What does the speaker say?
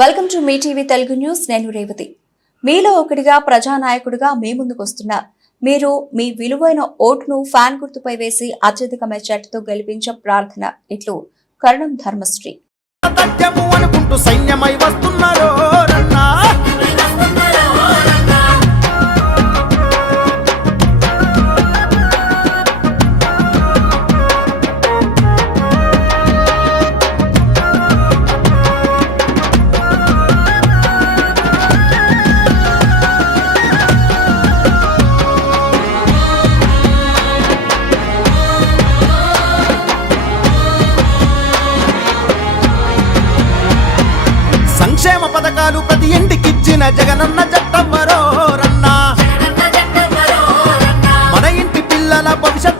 Welcome to me TV Telugu news. నేను రేవతి. మీలో ఒకటిగా ప్రజానాయకుడిగా మీ ముందుకు వస్తున్నా. మీరు మీ విలువైన ఓటును ఫ్యాన్ గుర్తుపై వేసి అత్యధిక మెజార్టీతో గెలిపించే ప్రార్థన. ఇట్లు కరణం ధర్మశ్రీ. సైన్యమై వస్తున్నారో రన్నా సంక్షేమ పథకాలు ప్రతి ఇంటికిచ్చిన జగనన్న జట్టమ్మరో రన్నా మన ఇంటి పిల్లల భవిష్యత్